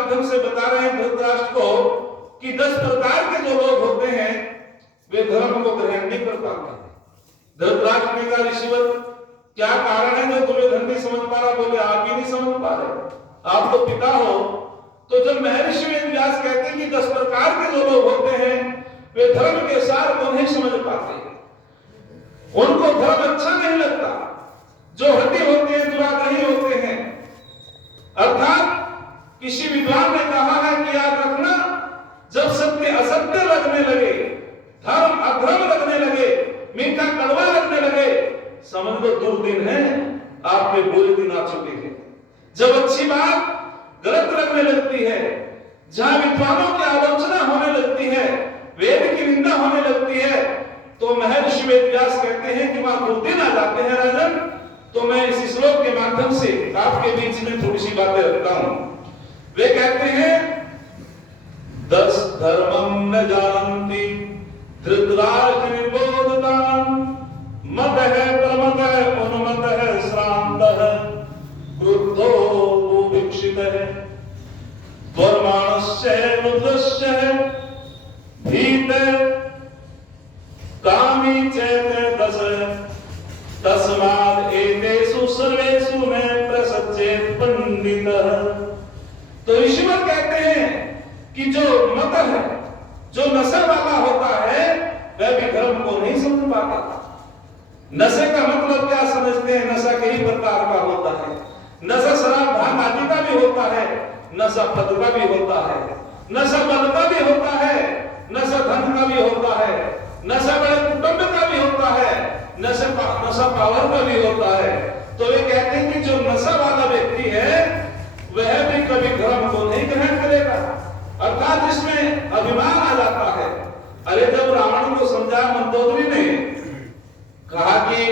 माध्यम से बता रहे हैं धृतराष्ट्र को कि 10 प्रकार के जो लोग होते हैं वे धर्म को ग्रहण नहीं कर पाते। धृतराष्ट्र ने कहा ऋषिवर क्या कारण है जो दुर्योधन नहीं समझ पा रहा? बोले आप ही नहीं समझ पा रहे, आप तो पिता हो। तो जब महर्षि वेदव्यास कहते हैं कि 10 प्रकार के जो लोग होते हैं वे धर्म के सार को नहीं समझ पाते, उनको धर्म अच्छा नहीं लगता, जो हड्डी होते हैं दुराग्रही होते हैं। अर्थात किसी विद्वान ने कहा है कि याद रखना, जब सत्य असत्य लगने लगे, धर्म अधर्म लगने लगे, मीठा कड़वा लगने लगे, समझ लो दुर्दिन है, आपके बुरे दिन आ चुके हैं। जब अच्छी बात गलत लगने लगती है, जहां विद्वानों की आलोचना होने लगती है, वेद की निंदा होने लगती है, तो महर्षि वेदव्यास कहते हैं कि वहां दुर्दिन आ जाते हैं राजन। तो मैं इस श्लोक के माध्यम से आपके बीच में थोड़ी सी बातें रखता हूं। वे कहते हैं 10 धर्मम न जानन्ति धृतराष्ट्र निबोधताम, मत है प्रमत है उन्मत है श्रांत है, क्रुद्धो विक्षित है, वर्माणस्य रुद्रस्य है, भीत कामी चैते 10, तस्माद् एतेषु सर्वेषु में प्रसज्जेत पंडितः। तो ऋषिवर कहते हैं कि जो मत है, जो नशा वाला होता है, वह भी धर्म को नहीं समझ पाता। नशे का मतलब क्या समझते हैं? नशा कई प्रकार का होता है। नशा शराब भांग आदि का भी होता है, नशा पद का भी होता है, नशा बल का भी होता है, नशा धन का भी होता है, नशा बड़े कुटुंब का भी होता है, नशा पावर का भी होता है। तो वे कहते हैं कि जो नशा वाला व्यक्ति है वह भी कभी धर्म को नहीं ग्रहण करेगा। अर्थात इसमें अभिमान आ जाता है। अरे जब रावण को समझा मंदोदरी ने कहा कि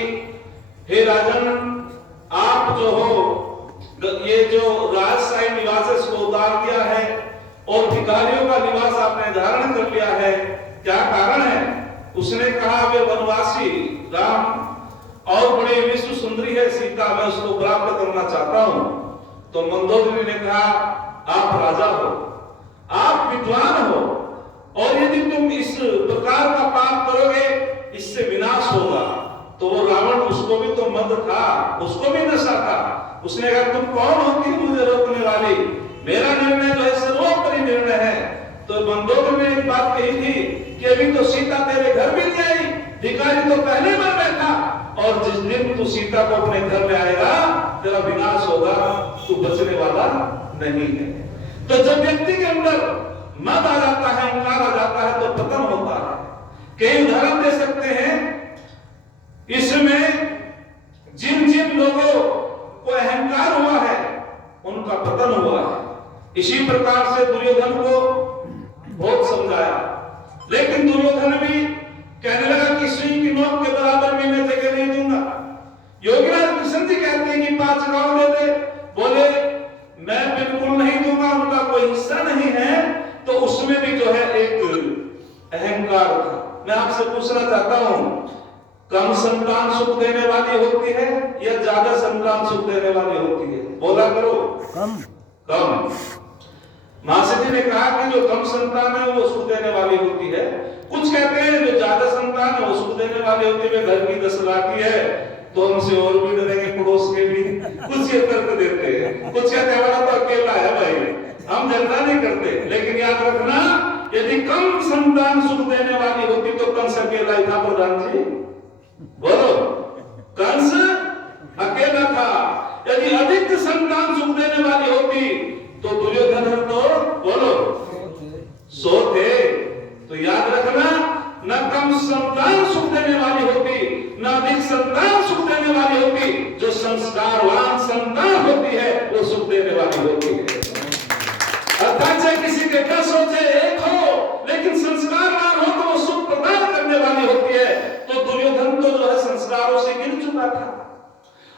हे राजन, आप जो हो ये जो राजशाही निवास है उसको उतार दिया है और भिखारियों का निवास आपने धारण कर लिया है, क्या कारण है? उसने कहा वे वनवासी राम और बड़े विश्व सुंदरी है सीता, मैं उसको प्राप्त करना चाहता हूं। तो मंदोदरी ने कहा आप राजा हो, आप विद्वान हो, और यदि तुम इस प्रकार का पाप करोगे इससे विनाश होगा। तो वो रावण, उसको भी तो मद था, उसको भी नशा था। उसने कहा तुम कौन होती मुझे रोकने वाली, मेरा निर्णय जो है सर्वोपरि निर्णय है। तो मंदोदरी ने एक बात कही थी कि अभी तो सीता तेरे घर भी नहीं आई, भिखारी तो पहले मर बैठा, और जिस दिन तू सीता को अपने घर में आएगा तेरा विनाश होगा, तू बचने वाला नहीं है। तो जब व्यक्ति के अंदर मद आ जाता है, अहंकार आ जाता है, तो पतन होता है। कई उदाहरण दे सकते हैं इसमें, जिन जिन लोगों को अहंकार हुआ है उनका पतन हुआ है। इसी प्रकार से दुर्योधन को बहुत समझाया, लेकिन दुर्योधन भी कहने लगा कि सुई की नोक के बराबर भी मैं जगह नहीं दूंगा। योगीराज कृष्ण जी कहते हैं कि 5 गांव दे दे, बोले मैं बिल्कुल नहीं दूंगा, उनका कोई हिस्सा नहीं है। तो उसमें भी जो है एक अहंकार था। मैं आपसे पूछना चाहता हूं, कम संतान सुख देने वाली होती है या ज्यादा संतान सुख देने वाली होती है? बोला करो। कम। मासी जी ने कहा कि जो कम संतान है वो सुख देने वाली होती है। कुछ कहते हैं जो ज्यादा संतान है वो सुख देने वाली होती है। घर की 10 लाठी है तो हमसे और भी डरेंगे, पड़ोस के भी। कुछ ये तर्क देते हैं, कुछ कहते हैं हमारा तो अकेला है भाई, हम झगड़ा नहीं करते। लेकिन याद रखना, यदि कम संतान सुख देने वाली होती तो कंस अकेला ही था। प्रधान जी बोलो, कंस अकेला था। यदि अधिक संतान सुख देने वाली होती तो दुर्योधन तो बोलो 100 थे। तो याद रखना, न कम संतान सुख देने वाली होती, न अधिक संतान सुख देने वाली होती। जो संस्कारवान संतान होती है वो सुख देने वाली होती है। अर्थात चाहे किसी के 10 हो चाहे 1 हो, लेकिन संस्कारवान हो तो वो सुख प्रदान करने वाली होती है। तो दुर्योधन तो जो है संस्कारों से गिर चुका था,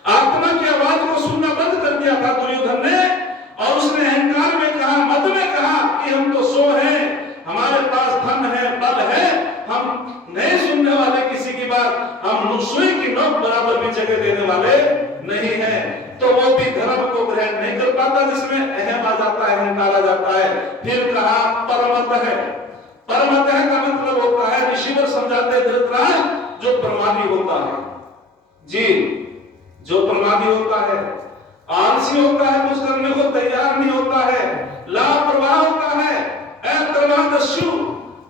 आत्मा की आवाज को सुनना बंद कर दिया था दुर्योधन ने। और उसने अहंकार में कहा, मद में कहा कि हम तो 100 हैं, हमारे पास धन है, बल है, हम नहीं सुनने वाले किसी की बात, हम सुई की नोक बराबर भी जगह देने वाले नहीं हैं। तो वो भी धर्म को ग्रहण नहीं कर पाता, जिसमें अहम आ जाता है, अहंकार आ जाता फिर कहा परमतः। परमतः का मतलब होता है, ऋषिवर समझाते हैं धृतराज, जो प्रमादी होता है जी, जो प्रमादी होता है, आलसी होता है, कुछ करने को तैयार नहीं होता है, लापरवाह होता है, अप्रमादस्यु।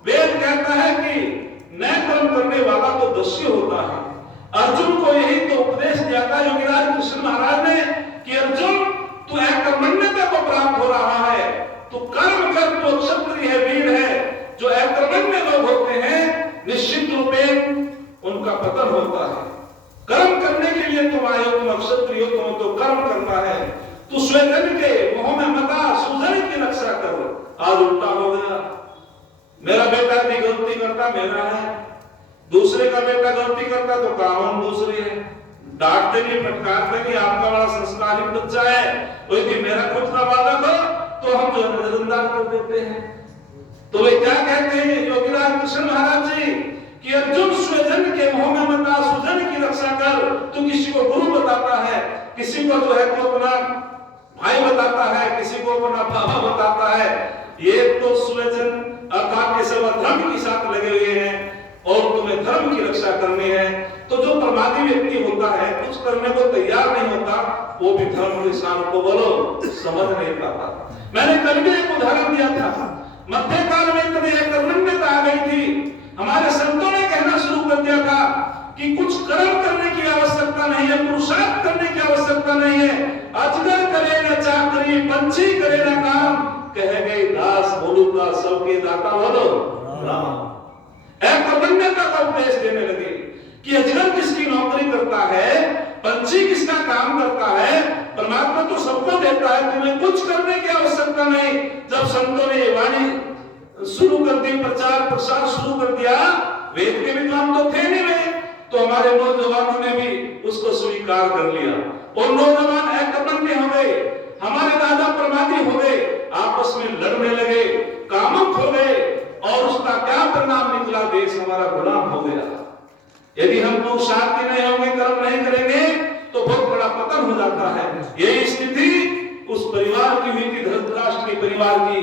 वेद कहता है कि न कर्म करने वाला तो दस्यु होता है। अर्जुन को यही तो उपदेश दिया था योगीराज कृष्ण महाराज ने कि अर्जुन तू अकर्मण्यता को प्राप्त हो रहा है, तू कर्म कर, तू क्षत्रिय है, वीर है। जो अकर्मण्य लोग होते हैं निश्चित रूपे उनका पतन होता है। कर्म करने के लिए तुम आए हो, तुम क्षत्रिय हो, तुम्हें तो कर्म करना है। तू स्वजन के मोह में मत आ, सुजन की रक्षा कर। आज उल्टा हो गया, मेरा बेटा भी गलती करता मेरा है, दूसरे का बेटा गलती करता तो कानून दूसरी है, डांटते नहीं फटकारते नहीं, आपका बड़ा संस्कारित बच्चा है, कोई भी मेरा खुद का बालक हो तो हम जो नजरअंदाज कर देते हैं। तो वे क्या कहते हैं योगीराज कृष्ण महाराज जी कि अर्जुन स्वजन के मोह में मत आ, सुजन की रक्षा कर। तू किसी को गुरु बताता है, किसी को जो है तो अपना भाई बताता है, किसी को अपना बाबा बताता है, ये तो स्वजन अर्थात के सब धर्म के साथ लगे हुए हैं और तुम्हें धर्म की रक्षा करनी है। तो जो प्रमादी व्यक्ति होता है, कुछ करने को तैयार नहीं होता, वो भी धर्म के स्थान को बोलो समझ नहीं पाता। मैंने कल भी एक उदाहरण दिया था, मध्यकाल में इतनी अकर्मण्यता आ गई थी, हमारे संतों ने कहना शुरू कर दिया था कि कुछ कर्म करने की आवश्यकता नहीं है, पुरुषार्थ करने की आवश्यकता नहीं है। अजगर करे न चाकरी, पंछी करे न काम, कह गए दास बोलूंगा सबके दाता बोलो राम। अकर्मण्यता का उपदेश देने लगे कि अजगर किसकी नौकरी करता है, पंछी किसका काम करता है, परमात्मा तो सबको देता है, तुम्हें कुछ करने की आवश्यकता नहीं। जब संतों ने ये वाणी शुरू कर दी, प्रचार प्रसार शुरू कर दिया, वेद के विद्वान तो थे नहीं वे, तो हमारे नौजवानों ने भी उसको स्वीकार कर लिया और नौजवान अकर्मण्य हो गए, हमारे दादा प्रमादी हो गए, आपस में लड़ने लगे, कामुक हो गए और उसका क्या परिणाम निकला, देश हमारा गुलाम हो गया। यदि हम लोग शांति नहीं होंगे, कर्म नहीं करेंगे तो बहुत बड़ा पतन हो जाता है। यही स्थिति उस परिवार की हुई थी, धृतराष्ट्र के परिवार की।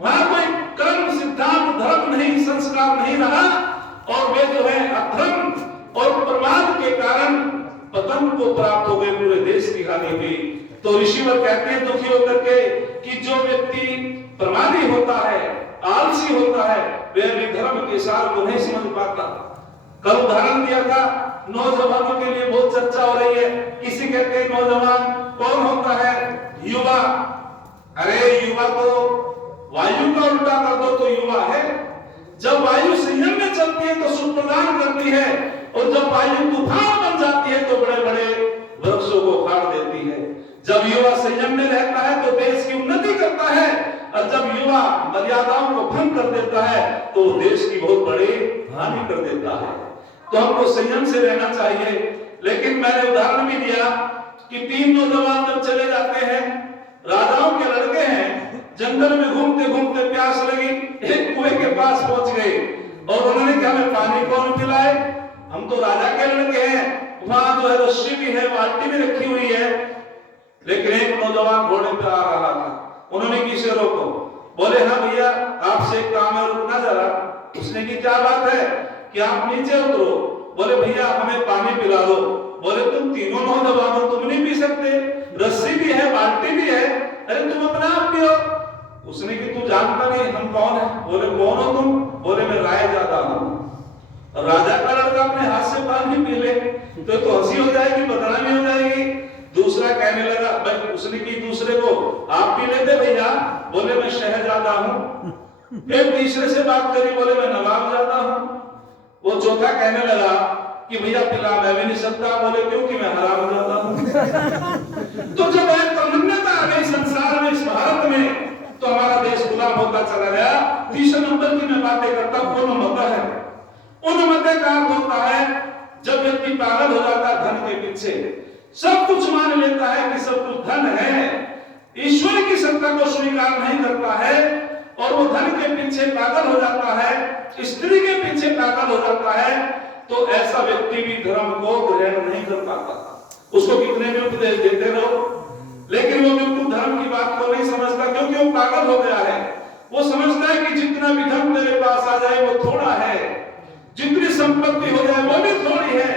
वहां कोई कर्म सिद्धांत धर्म नहीं, संस्कार नहीं रहा और वे जो है अधर्म और प्रमाद के कारण पतन को प्राप्त हो गए, पूरे देश की हानि हुई। तो ऋषिवर कहते हैं दुखी होकर के कि जो व्यक्ति प्रमादी होता है, आलसी होता है, वह भी धर्म के सार को नहीं समझ पाता। कल उदाहरण दिया था, नौजवानों के लिए बहुत चर्चा हो रही है। किसी कहते हैं नौजवान कौन होता है, युवा। अरे युवा को वायु का उल्टा कर दो तो युवा है। जब वायु संयम में चलती है तो सुख प्रदान करती है और जब वायु तूफान बन जाती है तो बड़े बड़े वृक्षों को उखाड़ देती है। जब युवा संयम में रहता है तो देश की उन्नति करता है और जब युवा मर्यादाओं को भंग कर देता है तो देश की बहुत बड़ी हानि कर देता है। तो हमको संयम से रहना चाहिए। लेकिन मैंने उदाहरण भी दिया कि 3 नौजवान जब चले जाते हैं, राजाओं के लड़के हैं, जंगल में घूमते घूमते प्यास लगी, एक कुएं के पास पहुंच गए और उन्होंने कहा हमें पानी कौन पिलाए, हम तो राजा के लड़के हैं, वहां जो है रस्सी भी है, बाल्टी भी रखी हुई है। लेकिन एक नौजवान घोड़े पे आ रहा था, उन्होंने किसे रोको, बोले हाँ भैया आपसे एक काम है, रुकना जरा। उसने की क्या बात है कि आप नीचे उतरो। बोले भैया हमें पानी पिला दो। बोले तुम तीनों नौजवान हो, तुम नहीं पी सकते, रस्सी भी है, बाल्टी भी है, अरे तुम अपने आप पियो। उसने की तू जानता नहीं हम कौन है। बोले कौन हो तुम। बोले मैं राय ज्यादा हूं। राजा का लड़का अपने हाथ से पानी पी ले तो हंसी हो जाएगी, बदनामी हो जाएगी। दूसरा कहने लगा, उसने की दूसरे को आप पी लेते भैया। बोले मैं शहजादा हूं। फिर तीसरे से बात करी, बोले मैं नवाब ज्यादा हूं। वो चौथा कहने लगा कि भैया पिला मैं भी नहीं सकता। बोले क्योंकि मैं हराम ज्यादा हूं। तो जब अकर्मण्यता आ गई संसार में, इस भारत में, तो हमारा देश गुलाम होता चला गया। तीसरे नंबर की मैं बातें करता हूं, उन्मत्त है। उन्मत्त का अर्थ होता है जब व्यक्ति पागल हो जाता है धन के पीछे, सब कुछ मान लेता है कि सब कुछ धन है, ईश्वर की सत्ता को स्वीकार नहीं करता है और वो धन के पीछे पागल हो जाता है, स्त्री के पीछे पागल हो जाता है। तो ऐसा व्यक्ति भी धर्म को ग्रहण नहीं कर पाता। उसको कितने भी उपदेश देते रहो, लेकिन वो बिल्कुल धर्म की बात को नहीं समझता, क्योंकि वो पागल हो गया है। वो समझता है कि जितना भी धन मेरे पास आ जाए वो थोड़ा है, जितनी संपत्ति हो जाए वो भी थोड़ी है।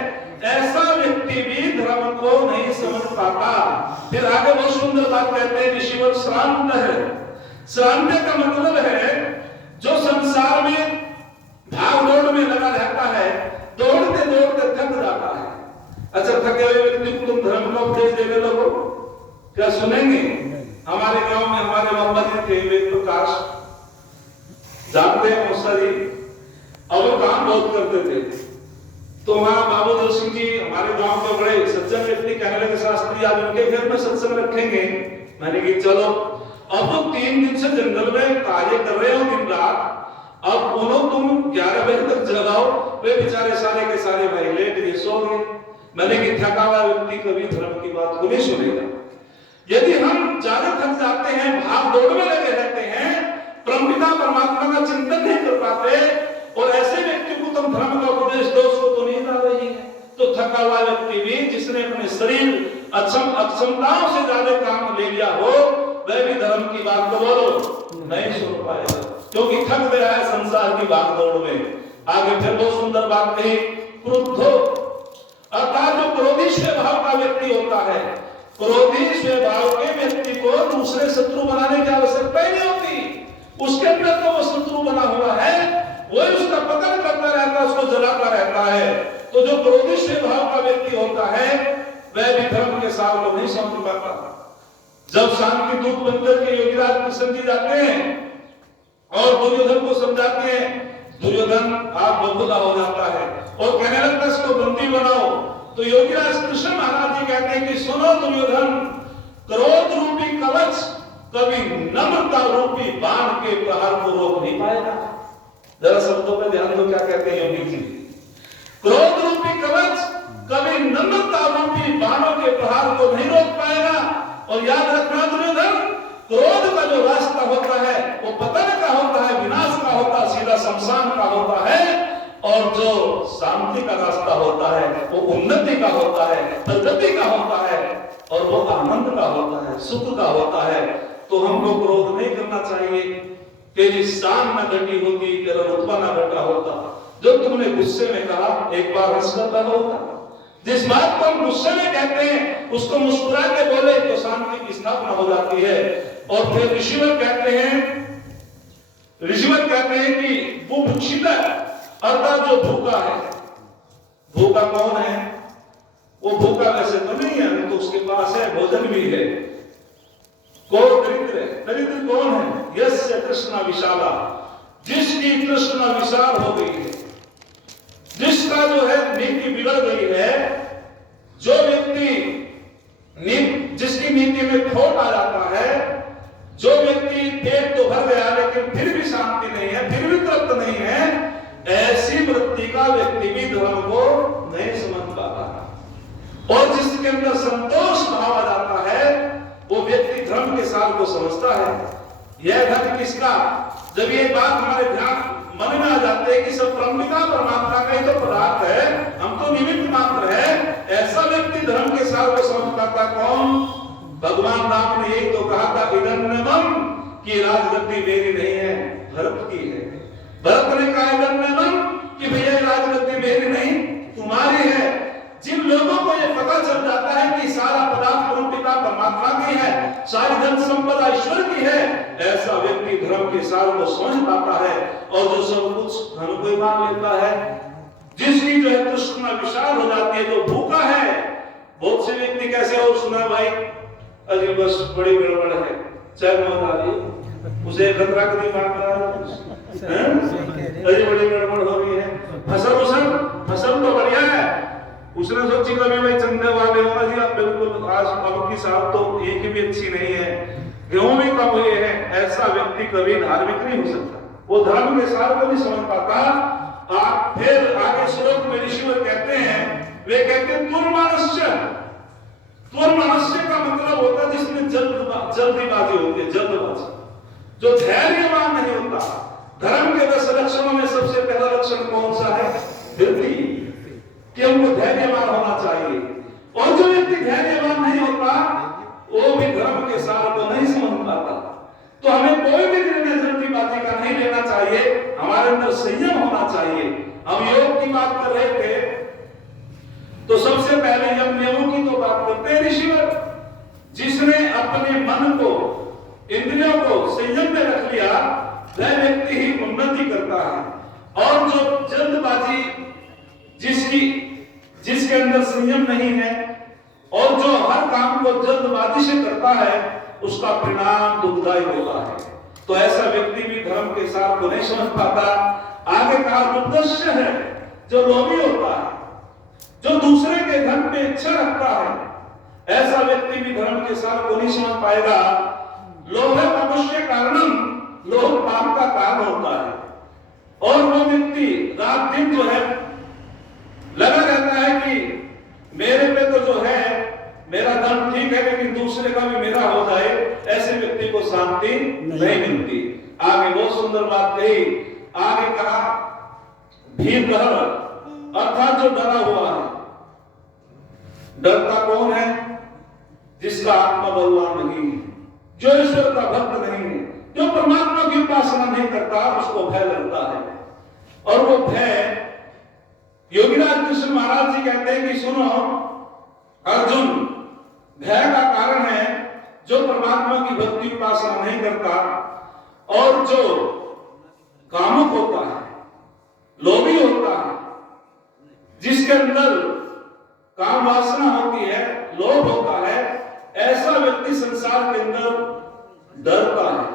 ऐसा व्यक्ति भी धर्म को नहीं समझ पाता। फिर आगे बहुत सुंदर बात कहते हैं, ऋषिवर श्रांत है। श्रांत का मतलब है जो संसार में भाग दौड़ में लगा रहता है, दौड़ते दौड़ते थक जाता है। अच्छा, थके हुए व्यक्ति को तुम धर्म का उपदेश दे रहे लोगों, क्या सुनेंगे? हमारे गांव में हमारे बाबा जी थे, वेद प्रकाश, जानते हैं मौसा जी, और वो काम बहुत करते थे। तो हमारा बाबू जोशी जी हमारे गांव के बड़े सज्जन व्यक्ति कहने लगे, शास्त्री आज उनके घर में सत्संग रखेंगे। मैंने कहा चलो। अब तो 3 दिन से जंगल में कार्य कर रहे हो दिन रात, अब उन्होंने तुम 11 बजे तक जगाओ, वे बेचारे सारे के सारे भाई लेट गए, सो गए। मैंने कि थका हुआ व्यक्ति कभी धर्म की बात को नहीं सुनेगा। यदि हम ज्यादा थक जाते हैं, भाग दौड़ में लगे रहते हैं, परमपिता परमात्मा का चिंतन नहीं कर पाते, और ऐसे व्यक्ति को तुम धर्म का उपदेश दो, उसको तो नींद आ रही है। तो थका हुआ व्यक्ति भी, जिसने अपने शरीर अक्षमताओं से ज्यादा काम ले लिया हो, वह भी धर्म की बात को बोलो नहीं सुन पाएगा, क्योंकि थक गया है संसार की भाग दौड़ में। आगे फिर बहुत सुंदर बात कही, क्रुद्धो, अर्थात जो क्रोधी स्वभाव का व्यक्ति होता है, क्रोधी स्वभाव के व्यक्ति को दूसरे शत्रु बनाने की आवश्यकता ही नहीं होती। उसके अंदर तो वो शत्रु बना हुआ है, वही उसका पतन करता रहता है, उसको जलाता रहता है। तो जो क्रोधी स्वभाव का व्यक्ति होता है, वह भी धर्म के साथ को नहीं समझ पाता। जब शांति दूत बनकर के योगीराज कृष्ण जी जाते हैं और दुर्योधन को समझाते हैं, दुर्योधन आप बबूला हो जाता है और कहने लगता है इसको बंदी बनाओ। तो योगीराज कृष्ण महाराज जी कहते हैं कि सुनो दुर्योधन, क्रोध रूपी कवच कभी नम्रता रूपी बाण के प्रहार को रोक नहीं पाएगा। जरा शब्दों पे ध्यान दो, क्या कहते हैं योगी जी। क्रोध रूपी कवच कभी नम्रता रूपी बाणों के प्रहार को नहीं रोक पाएगा। और याद रखना दुर्योधन, क्रोध का जो रास्ता होता है वो पतन का होता है, विनाश का होता है, सीधा शमशान का होता है। और जो शांति का रास्ता होता है वो उन्नति का होता है, प्रगति का होता है, और वो आनंद का होता है, सुख का होता है। तो हमको क्रोध नहीं करना चाहिए। तेरी शान न घटी होती, तेरा रुतबा न घटा होता। जो तुमने गुस्से में कहा, एक बार हंस कर कहा होता। जिस बात को हम गुस्से में कहते हैं उसको मुस्कुरा के बोले तो शांति की स्थापना हो जाती है। और फिर ऋषिवर कहते हैं कि बुभुक्षित, अर्थात जो भूखा है। भूखा कौन है? वो भूखा वैसे तो नहीं है, तो उसके पास है, भोजन भी है। कौन दरिद्र है? दरिद्र कौन है? यस्य तृष्णा विशाला, जिसकी तृष्णा विशाल हो गई है, जिसका जो है नीति बिगड़ गई है, जो व्यक्ति जिसकी नीति में खोट आ जाता है, जो व्यक्ति पेट तो भर गया लेकिन फिर भी शांति नहीं है, फिर भी तृप्त नहीं है, ऐसी वृत्ति का व्यक्ति भी धर्म को नहीं समझ पाता। और जिसके अंदर संतोष भाव आ जाता है, वो व्यक्ति धर्म के सार को समझता है। यह धर्म किसका? जब ये बात हमारे ध्यान मन में आ जाते हैं कि सब परमपिता परमात्मा का ही तो पदार्थ है, हम तो निमित्त मात्र है, ऐसा व्यक्ति धर्म के सार को समझ पाता। कौन? भगवान राम ने यही तो कहा था, इदन्नमम, कि राजगद्दी मेरी नहीं है, भरत की है। भरत ने कहा इदन्नमम, कि भैया राजगद्दी मेरी नहीं, तुम्हारी है। जिन लोगों को यह पता चल जाता है कि सारा पदार्थ परमपिता परमात्मा की है, सारी धन संपदा ईश्वर की है, ऐसा व्यक्ति धर्म के सार को समझ पाता है और जो सब कुछ धन को मान लेता है। जिसकी जो है तृष्णा विशाल हो जाती है, जो भूखा है। बहुत से व्यक्ति कैसे हो, सुना भाई अरे बस बड़ी गड़बड़ है, चाहे मौत उसे खतरा कभी मार रहा है, अरे बड़ी गड़बड़ हो रही है। फसल तो बढ़िया है, उसने सोची कभी भाई चंदे वाले होना जी, आप बिल्कुल आज अब की साल तो एक भी अच्छी नहीं है, गेहूं भी कम हुए हैं। ऐसा व्यक्ति कभी धार्मिक नहीं हो सकता, वो धर्म के सार को नहीं समझ पाता। फिर आगे श्लोक में ऋषिवर कहते हैं, वे कहते हैं तुर्मनस्य का मतलब होता है जिसमें जल्दीबाजी होती है, जल्दबाजी, जो धैर्यवान नहीं होता। धर्म के 10 लक्षणों में सबसे पहला लक्षण कौन सा है? धृति, कि हमको धैर्यवान होना चाहिए। और जो व्यक्ति धैर्यवान नहीं होता, वो भी धर्म के सार को नहीं समझ पाता। तो हमें कोई भी निर्णय जल्दीबाजी संयम होना चाहिए। हम योग की बात कर रहे थे तो सबसे पहले जब नियमों की तो बात करते हैं ऋषिवर, जिसने अपने मन को, इंद्रियों को संयम में रख लिया वह व्यक्ति ही उन्नति करता है। और जो जल्दबाजी, जिसके अंदर संयम नहीं है और जो हर काम को जल्दबाजी से करता है उसका परिणाम दुखदायी होता है। तो ऐसा व्यक्ति भी धर्म के साथ को नहीं समझ पाता। आगे कहा दुर्दर्श है जो लोभी होता है, जो दूसरे के धन पे इच्छा रखता है, ऐसा व्यक्ति भी धर्म के साथ को नहीं समझ पाएगा। लोभ पापस्य कारणम, लोभ पाप का कारण होता है। और वो व्यक्ति रात दिन जो है लगा रहता है कि मेरे पे तो जो है मेरा धर्म ठीक है लेकिन दूसरे का भी मेरा हो जाए, ऐसे व्यक्ति को शांति नहीं मिलती। आगे बहुत सुंदर बात कही, आगे कहा भीतर अर्थात जो डरा हुआ है। डरता कौन है? जिसका आत्मा बलवान नहीं है, जो ईश्वर का भक्त नहीं है, जो परमात्मा की उपासना नहीं करता, उसको भय लगता है। और वो भय योगीराज कृष्ण महाराज जी कहते हैं कि सुनो अर्जुन, भय का कारण है जो परमात्मा की भक्ति उपासना नहीं करता और जो कामुक होता है, लोभी होता है, जिसके अंदर काम वासना होती है, लोभ होता है, ऐसा व्यक्ति संसार के अंदर डरता है।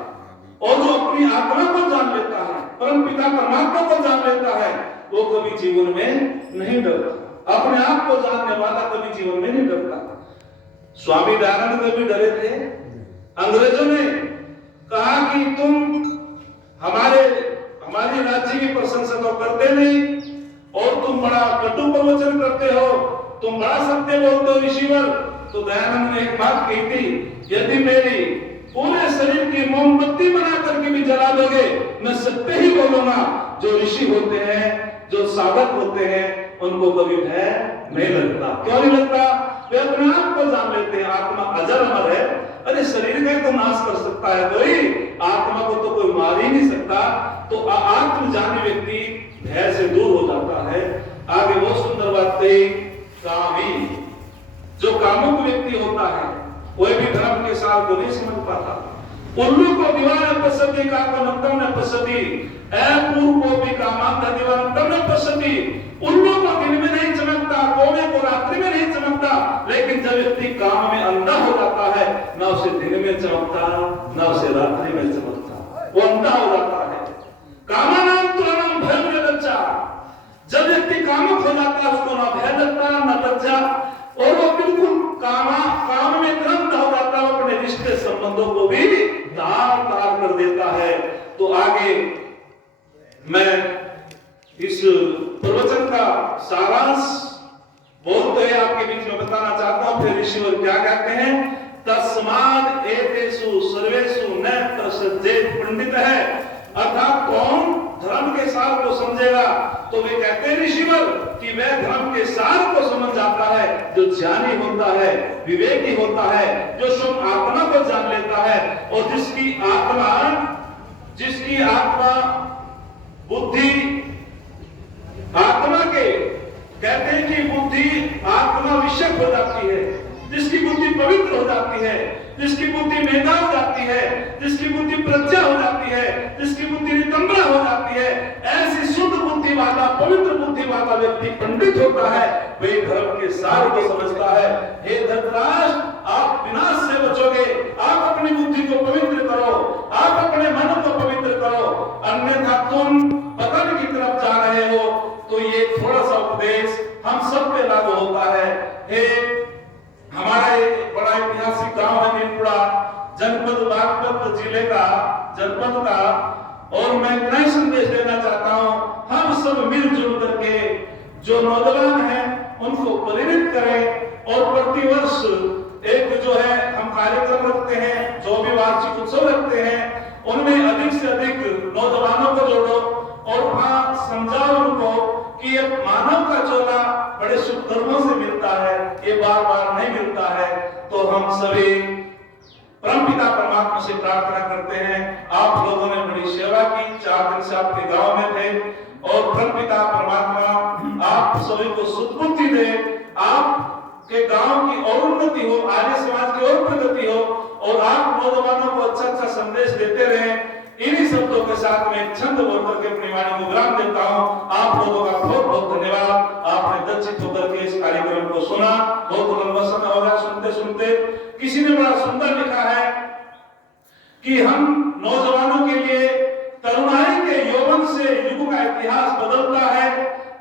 और जो अपनी आत्मा को जान लेता है, परम पिता परमात्मा को जान लेता है, वो कभी जीवन में नहीं डरता। अपने आप को जानने वाला कभी जीवन में नहीं डरता। स्वामी दयानंद कभी डरे थे? अंग्रेजों ने कहा कि तुम हमारी राज्य की प्रशंसा तो करते नहीं और तुम बड़ा कटु प्रवचन करते हो, तुम बड़ा सत्य बोलते हो ऋषिवर। तो दयानंद ने एक बात कही थी, यदि मेरी पूरे शरीर की मोमबत्ती बना करके भी जला दोगे, मैं सत्य ही बोलूंगा। जो ऋषि होते हैं, जो साधक होते हैं, उनको कभी भय नहीं लगता। क्यों नहीं लगता? वे अपने आप को जान लेते हैं, आत्मा अजर अमर है। अरे शरीर का तो नाश कर सकता है कोई, आत्मा को तो कोई मार ही नहीं सकता। तो आत्मजानी व्यक्ति भय से दूर हो जाता है। आगे बहुत सुंदर बात कही, कामी, जो कामुक व्यक्ति होता है कोई भी धर्म के साथ को नहीं समझ पाता। उल्लू को दीवार पसंदी का को नक्तम न पसंदी, पूर्व को भी कामान का दीवार नक्तम न पसंदी। उल्लू को दिन में नहीं चमकता, कोने को रात्रि में नहीं चमकता, लेकिन जब व्यक्ति काम में अंधा हो जाता है, ना उसे दिन में चमकता, ना उसे रात्रि में चमकता, वो अंधा हो जाता है। कामानाम तुलनम भयम न लज्जा, जब व्यक्ति कामुक हो जाता है उसको ना भय लगता ना लज्जा, और वो बिल्कुल काम में ग्रंथ हो जाता है, अपने रिश्ते संबंधों को भी तार तार कर देता है। तो आगे मैं इस प्रवचन का सारांश बोलते हुए आपके बीच में बताना चाहता हूं। फिर ऋषिवर क्या कहते हैं, तस्माद एतेषु सर्वेषु न प्रसज्जेत पंडित है। अर्थात कौन धर्म के सार को समझेगा? तो वे कहते हैं ऋषिवर कि वह धर्म के सार को समझ जाता है जो ज्ञानी होता है, विवेकी होता है, जो शुभ आत्मा को जान लेता है, और जिसकी आत्मा बुद्धि, आत्मा के कहते हैं कि बुद्धि आत्मा विषय हो जाती है, जिसकी बुद्धि पवित्र हो जाती है, जिसकी बुद्धि मेधा हो जाती है, जिसकी बुद्धि प्रज्ञा हो जाती है, जिसकी बुद्धि नितंबरा हो जाती है, ऐसी शुद्ध बुद्धि वाला, पवित्र बुद्धि वाला व्यक्ति पंडित होता है, वही धर्म के सार को समझता है। हे धृतराष्ट्र, आप विनाश से बचोगे, आप अपनी बुद्धि को पवित्र करो, आप अपने मन को पवित्र करो, अन्यथा तुम पतन की तरफ जा रहे हो। तो ये थोड़ा सा उपदेश हम सब पे लागू होता है। हे हमारा एक बड़ा ऐतिहासिक गांव है नीमपुरा, जनपद बागपत जिले का, जनपद का, और मैं इतना संदेश देना चाहता हूं, हम सब मिलजुल करके जो नौजवान हैं उनको प्रेरित करें, और प्रतिवर्ष एक जो है हम कार्यक्रम रखते हैं, जो भी वार्षिक उत्सव रखते हैं, उनमें अधिक से अधिक नौजवानों को जोड़ो और वहां समझाओ उनको कि ये मानव का चोला बड़े शुभ कर्मों से मिलता है, ये बार बार नहीं मिलता है। तो हम सभी परमपिता परमात्मा से प्रार्थना करते हैं, आप लोगों ने बड़ी सेवा की, 4 दिन से आपके गांव में थे, और परमपिता परमात्मा आप सभी को सुदबुद्धि दे, आपके गांव की और उन्नति हो, आर्य समाज की और प्रगति हो, और आप नौजवानों को अच्छा अच्छा संदेश देते रहें। इन्हीं शब्दों के साथ में छंद बोल करके अपनी वाणी को विराम देता हूं। आप लोगों का बहुत बहुत धन्यवाद, आपने दर्शित होकर के इस कार्यक्रम को सुना। बहुत लंबा समय हो गया सुनते सुनते। किसी ने बड़ा सुंदर लिखा है कि हम नौजवानों के लिए तरुणाई के यौवन से युग का इतिहास बदलता है,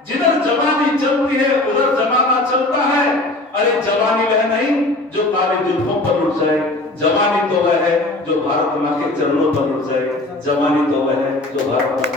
जिधर जवानी चलती है उधर जमाना चलता है। अरे जवानी वह नहीं जो काले जुल्फों पर उठ जाए, जवानी तो वह है जो भारत मां के चरणों पर उठ जाए, जवानी तो वह है जो भारत